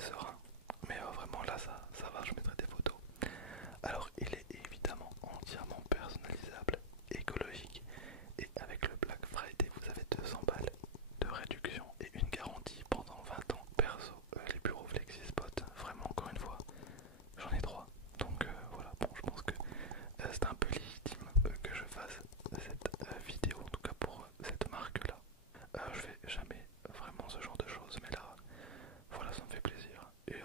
serein. Mais vraiment là ça va, je mettrai des photos. Alors il est évidemment entièrement personnalisable, écologique, et avec le Black Friday vous avez 200 balles de réduction et une garantie pendant 20 ans. Perso, les bureaux FlexiSpot, vraiment encore une fois, j'en ai 3. Donc voilà, bon je pense que c'est un peu légitime que je fasse cette vidéo, en tout cas pour cette marque là. Je fais jamais vraiment ce genre de choses, mais là, voilà, ça me fait plaisir. Et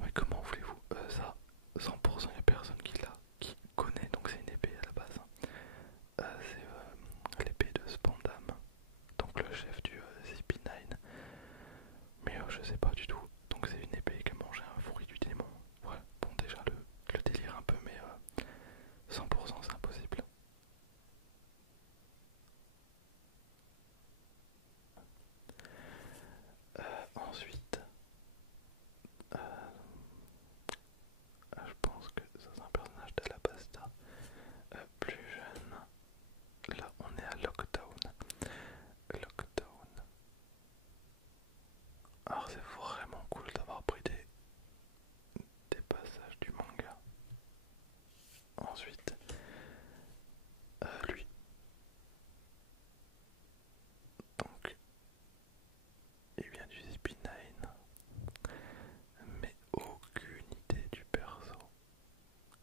mais comment voulez-vous ça 100% il n'y a personne qui connaît, donc c'est une épée à la base. C'est l'épée de Spandam, donc le chef du CP9. Mais je sais pas du tout. Donc c'est une épée qui a mangé un fruit du démon. Ouais, bon déjà le délire un peu, mais 100% c'est impossible. Ensuite, je pense que ça c'est un personnage d'Alabasta. Plus jeune, là on est à Lockdown. Lockdown. Alors c'est vraiment cool d'avoir pris des passages du manga. Ensuite, lui. Donc, il vient du CP9. Mais aucune idée du perso.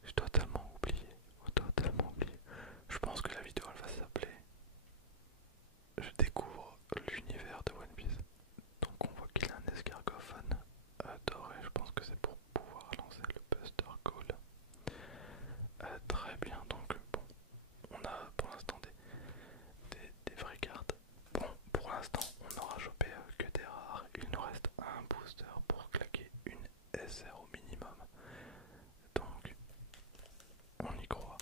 J'ai totalement oublié. Totalement oublié. Je pense que la vidéo elle va s'appeler Je découvre l'univers de One Piece. Donc on voit qu'il a un escargophone doré. Je pense que c'est pour pouvoir lancer le Buster Call. Très bien. Donc bon, on a pour l'instant des vraies cartes. Bon, pour l'instant on aura chopé que des rares. Il nous reste un booster pour claquer une SR au minimum. Donc on y croit.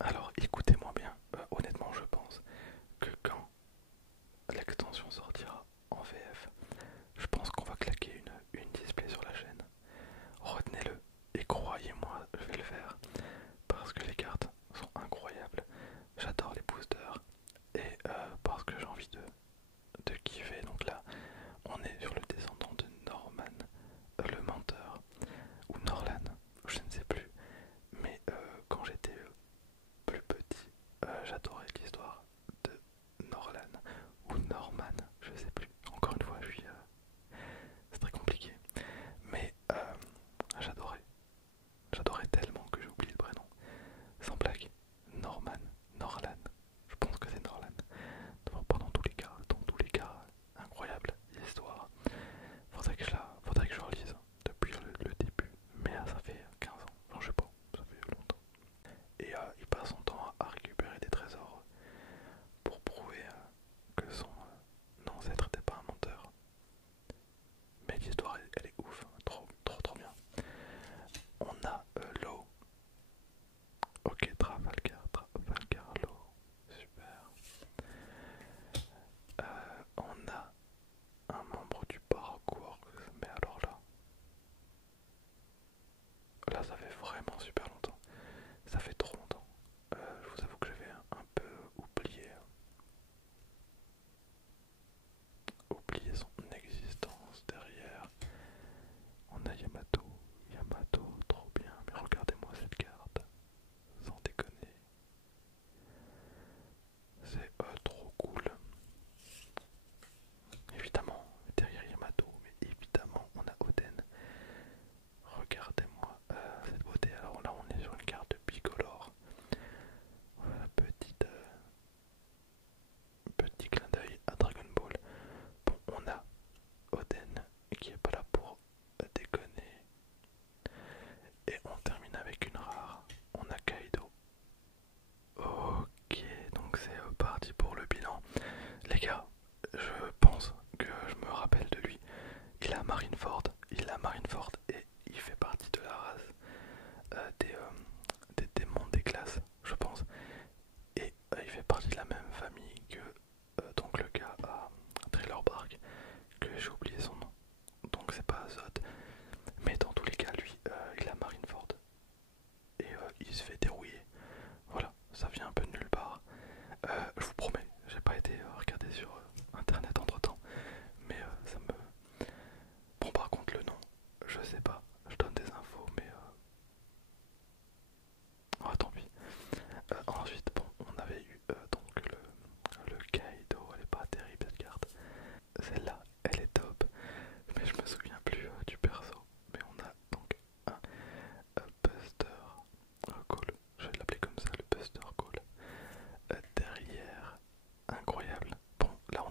Alors écoutez-moi bien, honnêtement je pense que quand l'extension sortira en VF, je pense qu'on va claquer une display sur la chaîne. Retenez-le et croyez-moi, je vais le faire parce que les cartes sont incroyables. J'adore les boosters et parce que j'ai envie de kiffer. Donc là, on est sur le descendant de Norman, le menteur, ou Norlan, je ne sais plus. Mais quand j'étais plus petit, j'adorais l'histoire de Norlan ou Norman, je sais plus. Encore une fois, c'est très compliqué. Mais j'adorais. J'adorais tellement que j'ai oublié le prénom. Sans blague, Norman, Norlan. Je pense que c'est Norlan. Pas dans tous les cas, incroyable l'histoire. Faudrait que je relise depuis le début. Mais ça fait 15 ans. Enfin, je sais pas, ça fait longtemps. Et il passe son temps à récupérer des trésors pour prouver que son ancêtre n'était pas un menteur. Mais l'histoire elle est ouf, trop bien. On a Law. Ok, Trafalgar Law. Super. On a un membre du parcours. Mais alors là ça fait vraiment super longtemps. Ça fait trop longtemps. Je vous avoue que j'avais un peu oublié son existence derrière. On a Yamato. Yamato, trop bien. Mais regardez-moi cette carte. Sans déconner. C'est trop cool. Évidemment, derrière Yamato, mais évidemment, on a Oden. Regardez-moi cette beauté. Alors là, on est sur une carte bicolore. Voilà, petit clin d'œil à Dragon Ball. Bon, on a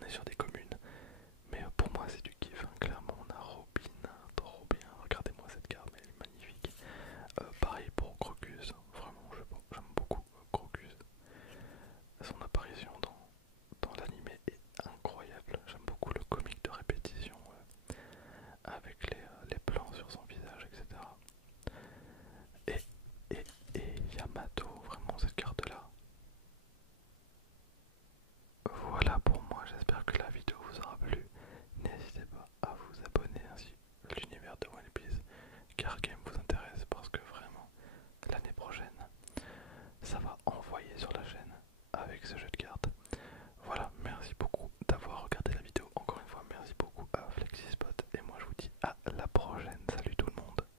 est sur des